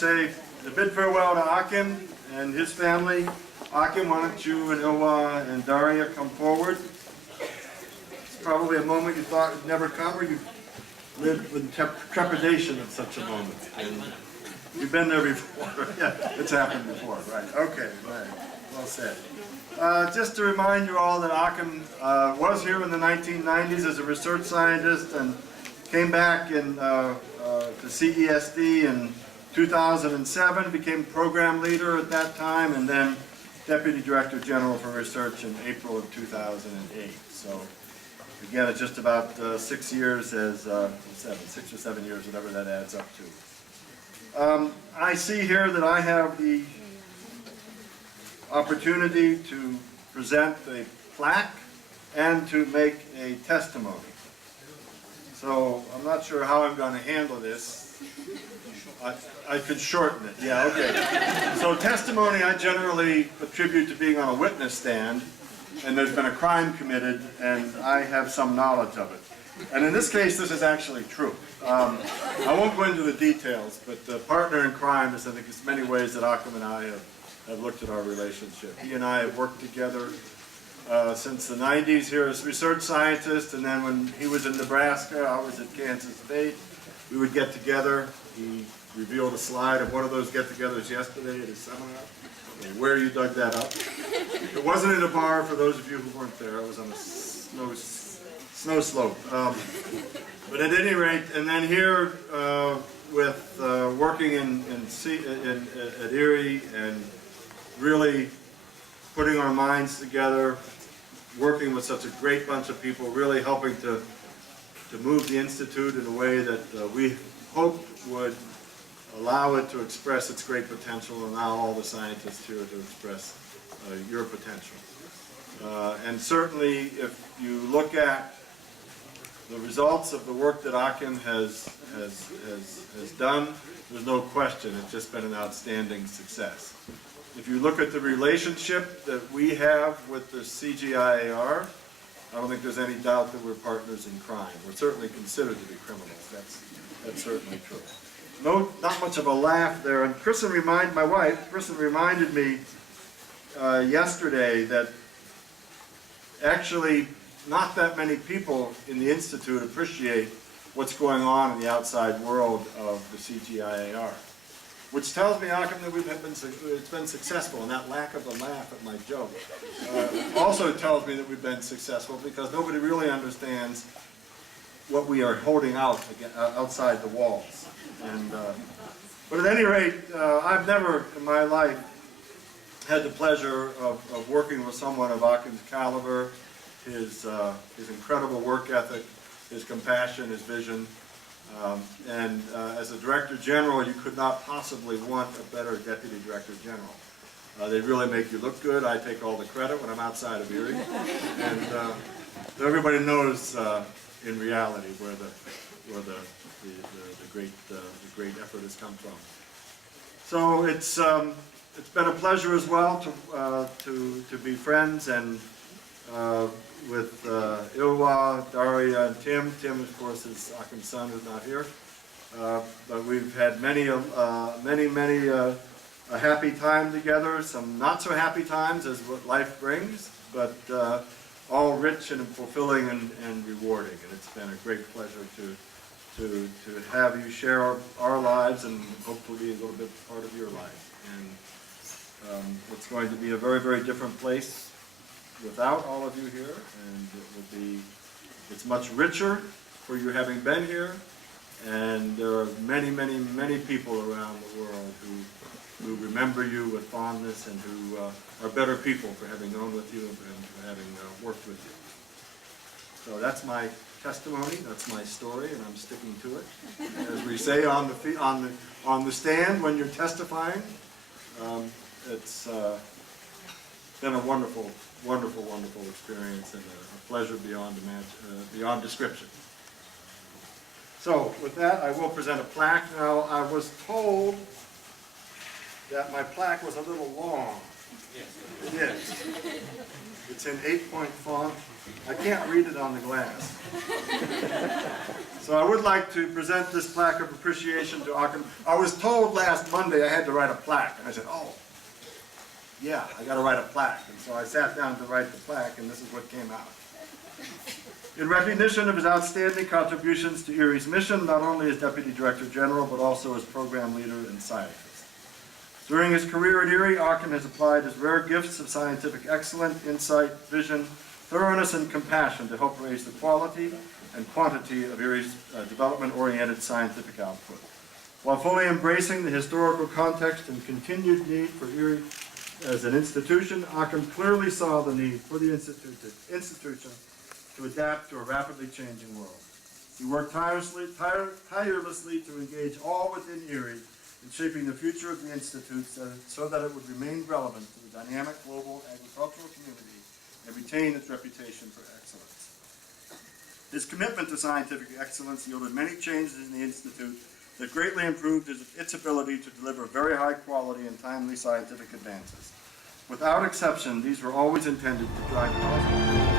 say a bid farewell to Akim and his family. Akim, why don't you and Ilwa and Daria come forward? It's probably a moment you thought would never come, or you lived with trepidation at such a moment. And you've been there before. Yeah, it's happened before, right. Okay, right. Well said. Just to remind you all that Akim was here in the 1990s as a research scientist and came back to CESD in 2007, became program leader at that time, and then Deputy Director General for Research in April of 2008. So again, it's just about 6 years as, 6 or 7 years, whatever that adds up to. I see here that I have the opportunity to present a plaque and to make a testimony. So I'm not sure how I'm going to handle this. I could shorten it, yeah, okay. So testimony I generally attribute to being on a witness stand, and there's been a crime committed, and I have some knowledge of it. And in this case, this is actually true. I won't go into the details, but the partner in crime is, I think, there's many ways that Akim and I have looked at our relationship. He and I have worked together since the 90s here as research scientists, and then when he was in Nebraska, I was at Kansas State. We would get together. He revealed a slide of one of those get-togethers yesterday at his seminar. Where you dug that up. It wasn't in a bar, for those of you who weren't there. It was on a snow slope. But at any rate, and then here with working at Erie and really putting our minds together, working with such a great bunch of people, really helping to move the Institute in a way that we hoped would allow it to express its great potential, and allow all the scientists here to express your potential. And certainly, if you look at the results of the work that Akim has done, there's no question it's just been an outstanding success. If you look at the relationship that we have with the CGIAR, I don't think there's any doubt that we're partners in crime. We're certainly considered to be criminals. That's certainly true. Not much of a laugh there. And my wife, Kristen reminded me yesterday that actually not that many people in the Institute appreciate what's going on in the outside world of the CGIAR, which tells me, Akim, that it's been successful, and that lack of a laugh at my joke also tells me that we've been successful, because nobody really understands what we are holding out outside the walls. And, but at any rate, I've never in my life had the pleasure of working with someone of Akim's caliber, his incredible work ethic, his compassion, his vision. And as a Director General, you could not possibly want a better Deputy Director General. They really make you look good. I take all the credit when I'm outside of Erie. And everybody knows in reality where the great effort has come from. So it's been a pleasure as well to be friends and with Ilwa, Daria, and Tim. Tim, of course, is Akim's son, who's not here. But we've had many a happy time together. Some not so happy times, as what life brings, but all rich and fulfilling and rewarding. And it's been a great pleasure to have you share our lives, and hopefully a little bit part of your life. And it's going to be a very, very different place without all of you here, and it's much richer for you having been here, and there are many, many, many people around the world who remember you with fondness, and who are better people for having known with you and for having worked with you. So that's my testimony, that's my story, and I'm sticking to it. As we say on the stand when you're testifying, it's been a wonderful, wonderful, wonderful experience, and a pleasure beyond description. So with that, I will present a plaque. Now, I was told that my plaque was a little long. Yes. It is. It's in 8-point font. I can't read it on the glass. So I would like to present this plaque of appreciation to Occam. I was told last Monday I had to write a plaque, and I said, oh, yeah, I got to write a plaque. And so I sat down to write the plaque, and this is what came out. In recognition of his outstanding contributions to Erie's mission, not only as Deputy Director General, but also as program leader and scientist. During his career at Erie, Occam has applied his rare gifts of scientific excellence, insight, vision, thoroughness, and compassion to help raise the quality and quantity of Erie's development-oriented scientific output. While fully embracing the historical context and continued need for Erie as an institution, Occam clearly saw the need for the institution to adapt to a rapidly changing world. He worked tirelessly to engage all within Erie in shaping the future of the Institute so that it would remain relevant to the dynamic global agricultural community and retain its reputation for excellence. His commitment to scientific excellence yielded many changes in the Institute that greatly improved its ability to deliver very high quality and timely scientific advances. Without exception, these were always intended to drive positive